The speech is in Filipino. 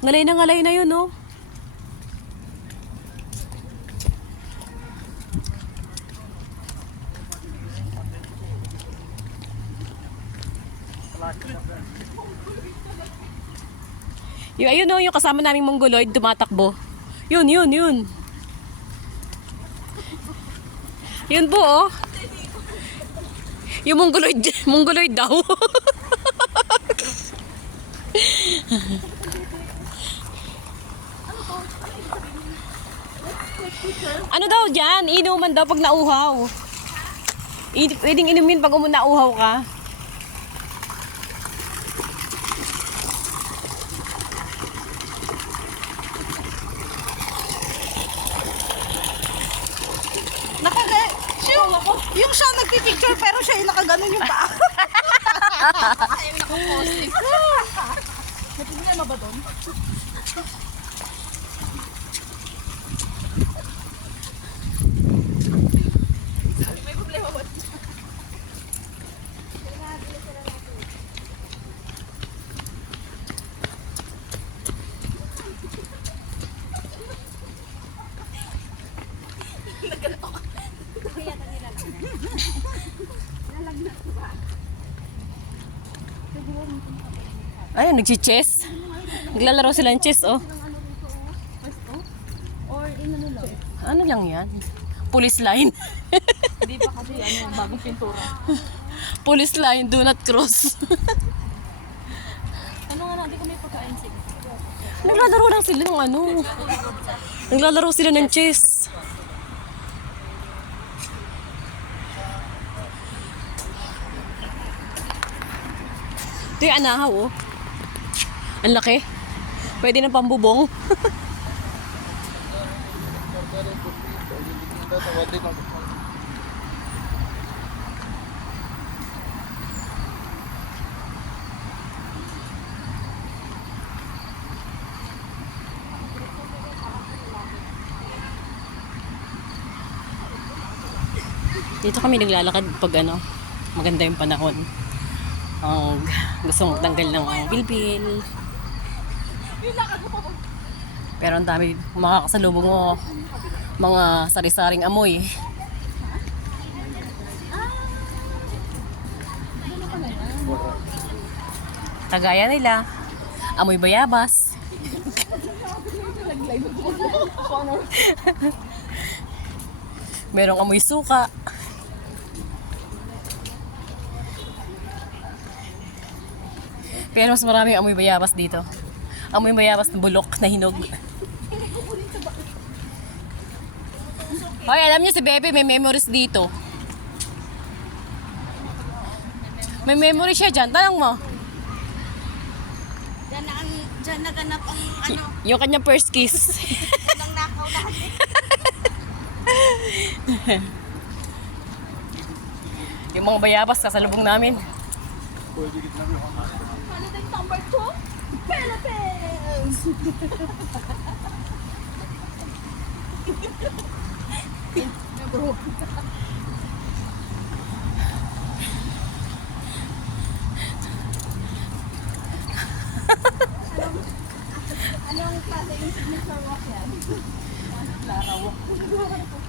Ngalay na yun, no? Ayun, no, yung kasama naming mongoloid, tumatakbo. Yun. Yun po, oh. Yung mongoloid daw. Ano daw dyan? Inuman daw pag nauhaw. Pwedeng inumin pag nauhaw ka. Yung siya nagpipicture pero siya yung nakaganon yung paa. Ayaw nakaposting. Natignan mo ba doon? May problema ba? Ayun, nagchi-chess. Naglalaro sila ng chess, oh. Ano lang yan? Police line. Hindi pa kasi bagong pintura. Police line, do not cross. Ano nga natin kung may pagkain sila? Naglalaro lang sila ng ano. Naglalaro sila ng chess. Ito yung anahaw, oh. Ang laki. Pwede na pambubong. Dito kami naglalakad pag ano, maganda yung panahon. Ang gusto magtanggal ng bilbil. Pero ang dami makakasalubong mo mga sari-saring amoy. Kagaya nila, amoy bayabas. Merong amoy suka. Pero mas maraming amoy bayabas dito. Amoy bayabas na bulok na hinog. Hoy, alam niyo si Bebe may memories dito. May memory siya dyan. Tanong mo. Diyan naganap ang ano. Yung kanyang first kiss. Nang nakaw lahat Yung mga bayabas kasalubong namin. Ano din number 2? Philippines! Anong klase yung signature walk yan? Lara walk.